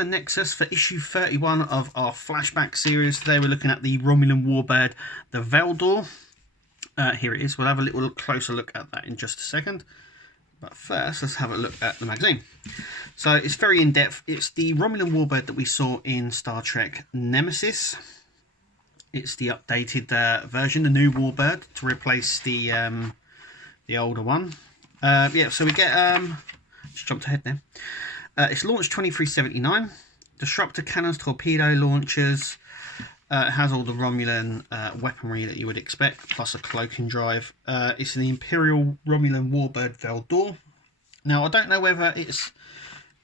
Regular Nexus for issue 31 of our Flashback series. Today we're looking at the Romulan Warbird, the Valdore. Here it is. We'll have a little closer look at that in just a second. But first, let's have a look at the magazine. So it's very in-depth. It's the Romulan Warbird that we saw in Star Trek Nemesis. It's the updated version, the new Warbird, to replace the older one. Yeah, so we get... just jumped ahead there. It's launched 2379. Disruptor cannons, torpedo launchers. It has all the Romulan weaponry that you would expect, plus a cloaking drive. It's the Imperial Romulan Warbird Valdore. Now, I don't know whether it's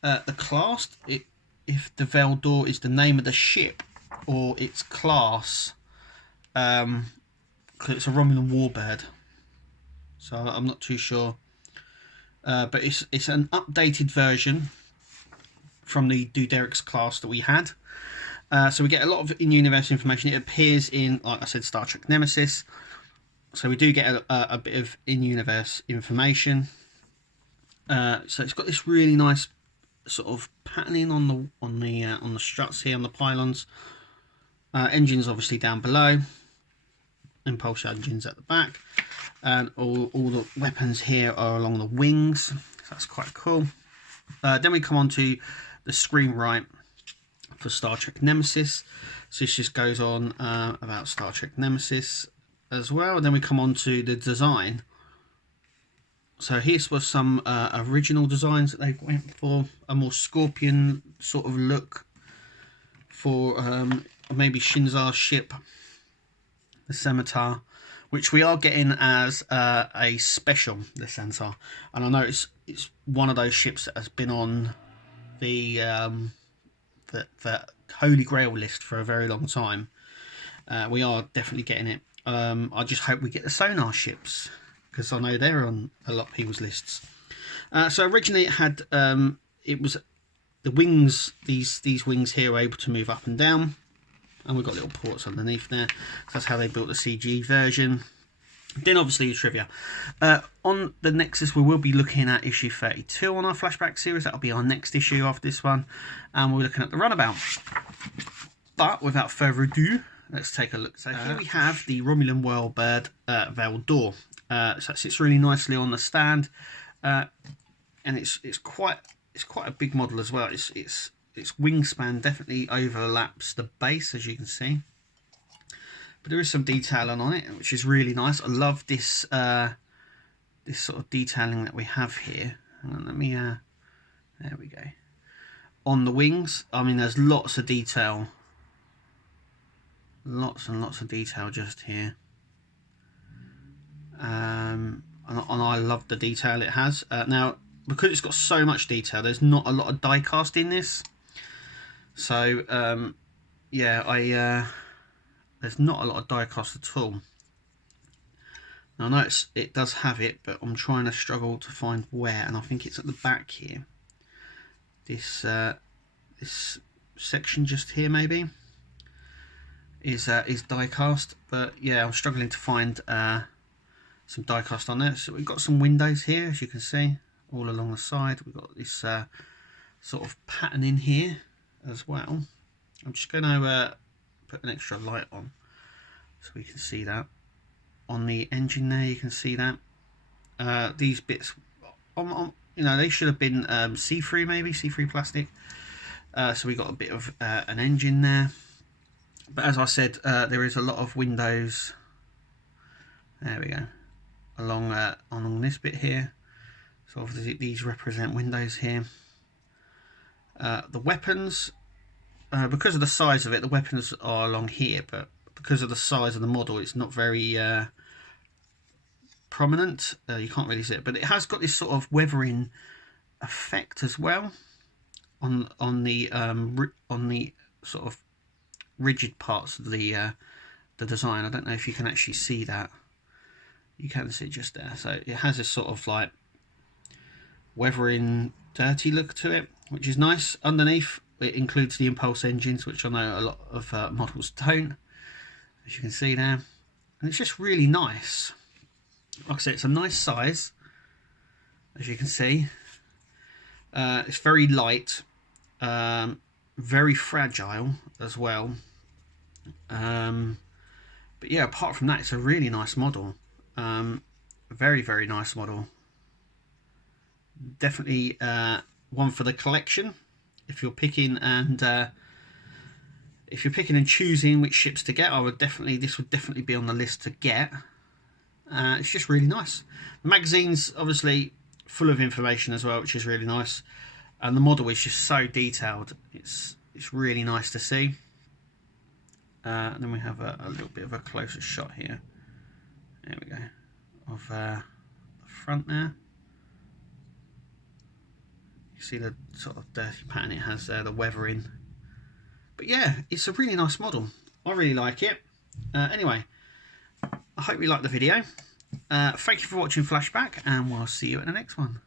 the class, if the Valdore is the name of the ship, or its class, because it's a Romulan Warbird. So I'm not too sure. But it's an updated version from the Duderix class that we had. So we get a lot of in-universe information. It appears in, like I said, Star Trek Nemesis. So we do get a bit of in-universe information. So it's got this really nice sort of patterning on the struts here, on the pylons. Engines obviously down below. Impulse engines at the back. And all the weapons here are along the wings. So that's quite cool. Then we come on to the screen right for Star Trek Nemesis. So this just goes on about Star Trek Nemesis as well. And then we come on to the design. So here's was some original designs that they went for. A more Scorpion sort of look for maybe Shinzar's ship, the Scimitar, which we are getting as a special, the Centaur. And I know it's one of those ships that has been on the Holy Grail list for a very long time. We are definitely getting it. I just hope we get the sonar ships, because I know they're on a lot of people's lists. So originally it had it was the wings. These wings here are able to move up and down. And we've got little ports underneath there. So that's how they built the CG version. Then obviously trivia. On the Nexus, we will be looking at issue 32 on our Flashback series. That'll be our next issue after this one. And we're looking at the runabout. But without further ado, let's take a look. So here we have the Romulan Warbird Valdore. So it sits really nicely on the stand. And it's quite a big model as well. Its wingspan definitely overlaps the base, as you can see. But there is some detailing on it, which is really nice. I love this this sort of detailing that we have here. Let me there we go. On the wings, I mean, there's lots of detail. Lots and lots of detail just here. And I love the detail it has. Now, because it's got so much detail, there's not a lot of die cast in this. So, yeah, there's not a lot of die cast at all. Now, I know it does have it, but I'm trying to struggle to find where, and I think it's at the back here. This this section just here maybe is die cast, but yeah, I'm struggling to find some die cast on there. So we've got some windows here, as you can see, all along the side. We've got this sort of pattern in here as well. I'm just going to put an extra light on so we can see that. On the engine there, you can see that. These bits, you know, they should have been see-through, maybe see-through plastic. So we got a bit of an engine there. But as I said, there is a lot of windows. There we go. Along this bit here. So obviously these represent windows here. The weapons, because of the size of it, the weapons are along here, but because of the size of the model, it's not very prominent. You can't really see it, but it has got this sort of weathering effect as well on the sort of rigid parts of the design. I don't know if you can actually see that. You can see it just there. So it has this sort of like weathering, dirty look to it, which is nice. Underneath, it includes the impulse engines, which I know a lot of models don't, as you can see there. And it's just really nice. Like I said, it's a nice size, as you can see. It's very light. very fragile as well. But yeah, apart from that, it's a really nice model. Very, very nice model. Definitely one for the collection. If you're picking and choosing which ships to get, this would definitely be on the list to get. It's just really nice. The magazine's obviously full of information as well, which is really nice. And the model is just so detailed. It's really nice to see. And then we have a little bit of a closer shot here. There we go. Of the front there. You see the sort of dirty pattern it has there, the weathering. But yeah, it's a really nice model. I really like it. Anyway, I hope you liked the video. Thank you for watching Flashback, and we'll see you at the next one.